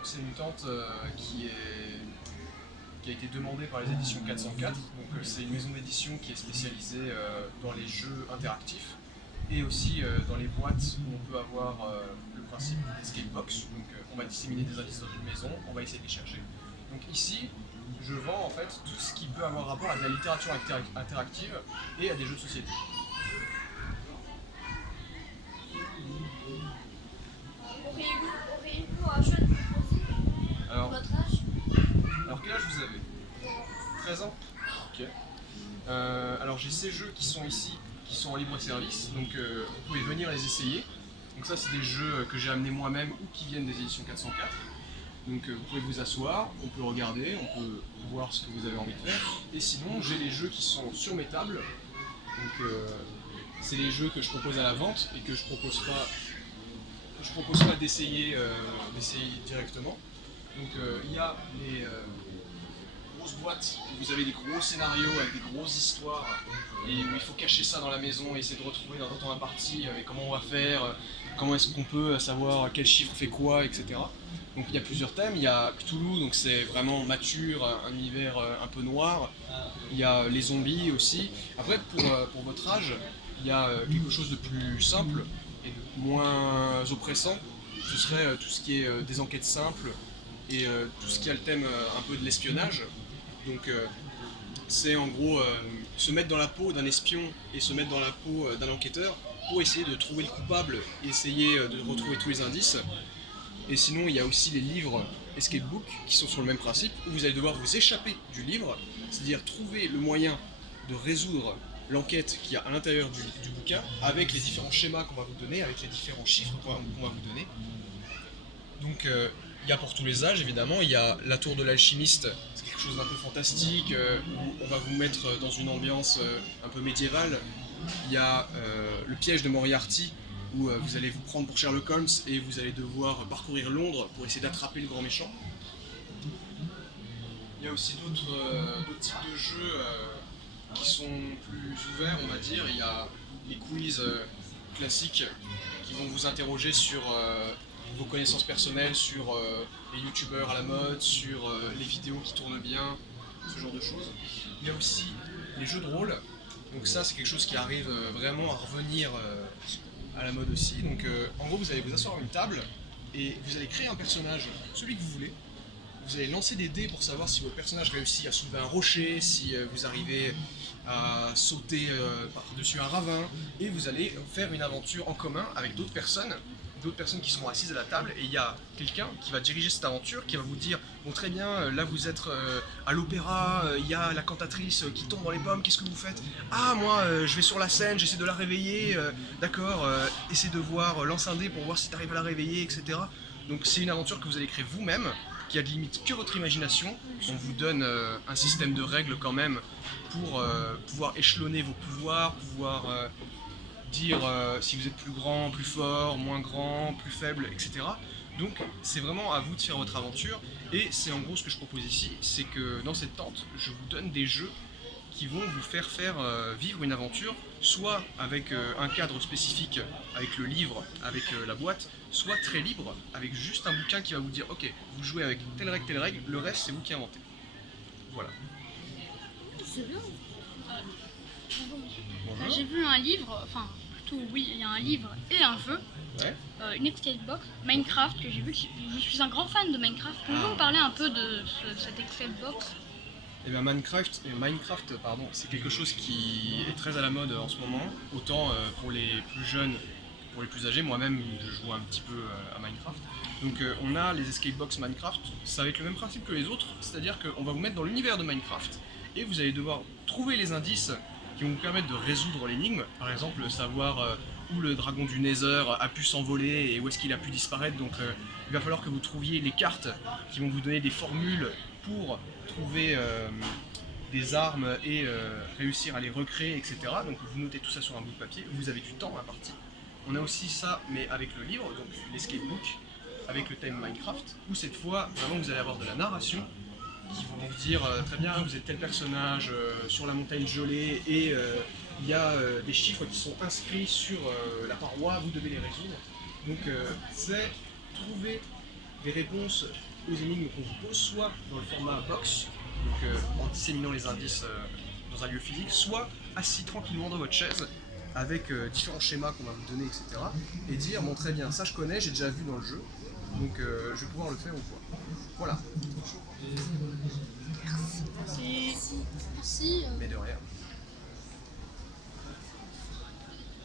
Donc c'est une tente qui a été demandée par les éditions 404. Donc c'est une maison d'édition qui est spécialisée dans les jeux interactifs et aussi dans les boîtes où on peut avoir le principe des skatebox. Donc on va disséminer des indices dans une maison, on va essayer de les chercher. Donc ici, je vends en fait tout ce qui peut avoir rapport à de la littérature interactive et à des jeux de société. Auriez-vous un jeu à nous proposer? Alors, Votre âge? alors quel âge vous avez? 13 ans. Ok. Alors j'ai ces jeux qui sont ici, qui sont en libre service, donc vous pouvez venir les essayer. Donc ça c'est des jeux que j'ai amenés moi-même ou qui viennent des éditions 404. Donc vous pouvez vous asseoir, on peut regarder, on peut voir ce que vous avez envie de faire. Et sinon j'ai les jeux qui sont sur mes tables. Donc c'est les jeux que je propose à la vente et que je propose pas d'essayer directement. Donc il y a les grosses boîtes où vous avez des gros scénarios avec des grosses histoires et où il faut cacher ça dans la maison et essayer de retrouver dans le temps imparti comment on va faire, comment est-ce qu'on peut savoir quel chiffre fait quoi, etc. Donc il y a plusieurs thèmes, il y a Cthulhu, donc c'est vraiment mature, un univers un peu noir, il y a les zombies aussi. Après pour votre âge, il y a quelque chose de plus simple et de moins oppressant, ce serait tout ce qui est des enquêtes simples et tout ce qui a le thème un peu de l'espionnage. Donc c'est en gros se mettre dans la peau d'un espion et se mettre dans la peau d'un enquêteur pour essayer de trouver le coupable et essayer de retrouver tous les indices. Et sinon il y a aussi les livres escape book qui sont sur le même principe où vous allez devoir vous échapper du livre, c'est-à-dire trouver le moyen de résoudre l'enquête qu'il y a à l'intérieur du bouquin avec les différents schémas qu'on va vous donner, avec les différents chiffres qu'on va vous donner. Donc il y a pour tous les âges évidemment, il y a la tour de l'alchimiste, c'est quelque chose d'un peu fantastique, où on va vous mettre dans une ambiance un peu médiévale. Il y a le piège de Moriarty, où vous allez vous prendre pour Sherlock Holmes et vous allez devoir parcourir Londres pour essayer d'attraper le grand méchant. Il y a aussi d'autres types de jeux qui sont plus ouverts, on va dire. Il y a les quiz classiques qui vont vous interroger sur vos connaissances personnelles, sur les youtubeurs à la mode, sur les vidéos qui tournent bien, ce genre de choses. Il y a aussi les jeux de rôle. Donc ça c'est quelque chose qui arrive vraiment à revenir à la mode aussi. Donc en gros vous allez vous asseoir à une table et vous allez créer un personnage, celui que vous voulez. Vous allez lancer des dés pour savoir si votre personnage réussit à soulever un rocher, si vous arrivez à sauter par-dessus un ravin, et vous allez faire une aventure en commun avec d'autres personnes qui seront assises à la table, et il y a quelqu'un qui va diriger cette aventure, qui va vous dire « Bon très bien, là vous êtes à l'opéra, il y a la cantatrice qui tombe dans les pommes, qu'est-ce que vous faites ?»« Ah moi je vais sur la scène, j'essaie de la réveiller, d'accord, essaie de voir, lance un dé pour voir si tu arrives à la réveiller, etc. » Donc c'est une aventure que vous allez créer vous-même, qui a de limite que votre imagination. On vous donne un système de règles quand même pour pouvoir échelonner vos pouvoirs, pouvoir dire si vous êtes plus grand, plus fort, moins grand, plus faible, etc. Donc c'est vraiment à vous de faire votre aventure et c'est en gros ce que je propose ici, c'est que dans cette tente, je vous donne des jeux qui vont vous faire vivre une aventure, soit avec un cadre spécifique, avec le livre, avec la boîte, soit très libre, avec juste un bouquin qui va vous dire « Ok, vous jouez avec telle règle, le reste c'est vous qui inventez. » Voilà. C'est bien. Bonjour. J'ai vu un livre, enfin plutôt oui, il y a un livre et un jeu, Ouais. une escape box, Minecraft, que j'ai vu. Je suis un grand fan de Minecraft. Pouvez-vous me parler un peu de cette escape box? Et bien Minecraft, c'est quelque chose qui est très à la mode en ce moment, autant pour les plus jeunes que pour les plus âgés. Moi-même, je joue un petit peu à Minecraft. Donc on a les escape box Minecraft, ça va être le même principe que les autres, c'est-à-dire qu'on va vous mettre dans l'univers de Minecraft et vous allez devoir trouver les indices qui vont vous permettre de résoudre l'énigme, par exemple savoir où le dragon du Nether a pu s'envoler et où est-ce qu'il a pu disparaître. Donc il va falloir que vous trouviez les cartes qui vont vous donner des formules pour trouver des armes et réussir à les recréer, etc. Donc vous notez tout ça sur un bout de papier, vous avez du temps imparti. On a aussi ça, mais avec le livre, donc l'escape book, avec le thème Minecraft, où cette fois, vraiment vous allez avoir de la narration, qui vont vous dire très bien, vous êtes tel personnage sur la montagne gelée, et il y a des chiffres qui sont inscrits sur la paroi, vous devez les résoudre. Donc c'est trouver des réponses aux énigmes qu'on vous pose, soit dans le format box, donc en disséminant les indices dans un lieu physique, soit assis tranquillement dans votre chaise avec différents schémas qu'on va vous donner, etc. Et dire, bon très bien, ça je connais, j'ai déjà vu dans le jeu, donc je vais pouvoir le faire ou quoi. Voilà.